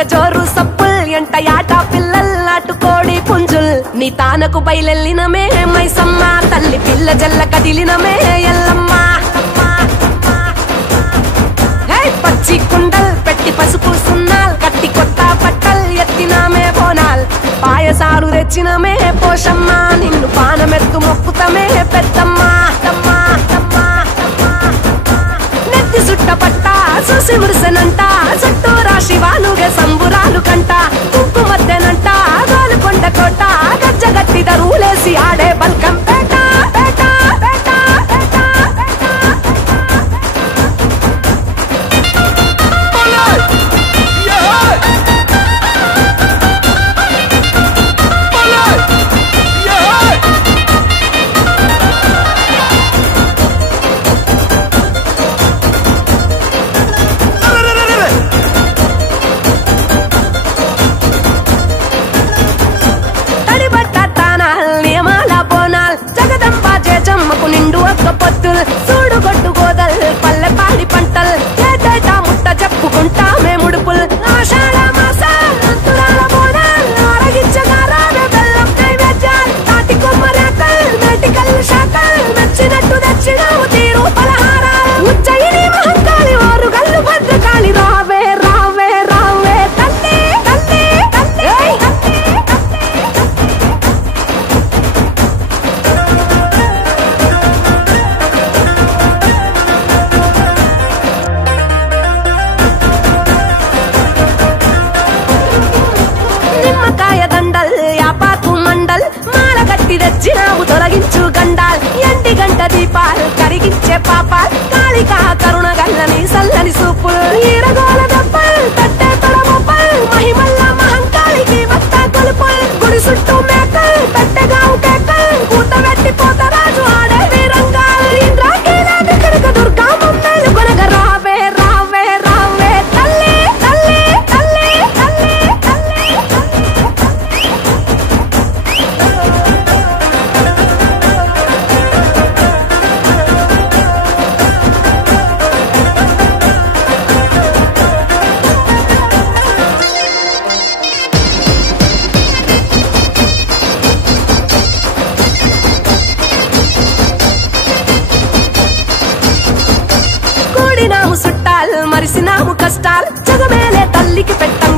సాగే జోరు సప్పుల్ ఎంట యాట పిల్లల్ నాటుకోడి పుంజుల్ నీ తానకు బయలెల్లినమే మైసమ్మ తల్లి పిల్ల జల్ల కదిలినమే ఎల్లమ్మ పచ్చి కుండల్ పెట్టి పసుపు సున్నాల్ కట్టి కొత్త బట్టల్ ఎత్తినామే బోనాల్ పాయసాలు తెచ్చినమే పోషమ్మ నిన్ను పానమెత్తు మొక్కుతమే పెద్దమ్మ నెత్తి సుట్ట పట్ట చూసి మురిసెనంట చుట్టూ రాశి వాలుగే సంబురాలు కంట కుంకుమద్దెనంట గోలుకొండ కోట గజ్జగట్టి దరువులేసి ఆడే బల్కం పేట నిండు ఒక్క పొత్తులు చూడు గొట్టు గోదల్ పల్లె పాడి పంటల్ ఏటేటా ముట్ట చెప్పుకుంటామే ముడుపుల్ ఆషాఢ మాసాల బోనాల్ ఆరగించగారానే బెల్లం నైవేద్యాల్ తాటి కొమ్మరేకల్ మేటికల్ శాఖల్ మెచ్చినట్టు దక్షిణాము తీరు పలహారాలు ఉజ్జయిని మహంకాళి ఓరు గల్లు భద్రకాళి రావే రావే రావే తల్లి తల్లి తల్లి నిమ్మకాయ దండల్ యాపాకు మండల్ మాల కట్టి తెచ్చినావు తొలగించు గండాల్ ఎంటి గంట దీపాల్ కరిగించే పాపాల్ కాళికా కరుణ గల్లని సల్లని సూపుల్ ఈరగోల దప్పల్ తట్టే తొడముపల్ మహిమల్ల మహంకాళికి వత్త కొలుపుల్ గుడి చుట్టూ మేకల్ పెట్టెగావు కేకల్ కూత వెట్టి పోతరాజు ఆడే వీరంగాల్ ఇంద్రాకీలాది కనక దుర్గామం మేలుకొనగ రావే రావే రావే తల్లి తల్లి తల్లి తల్లి తల్లి కూడినాము సుట్టాల్ మరిసినాము కష్టాల్ జగమేలే తల్లికి పెట్ట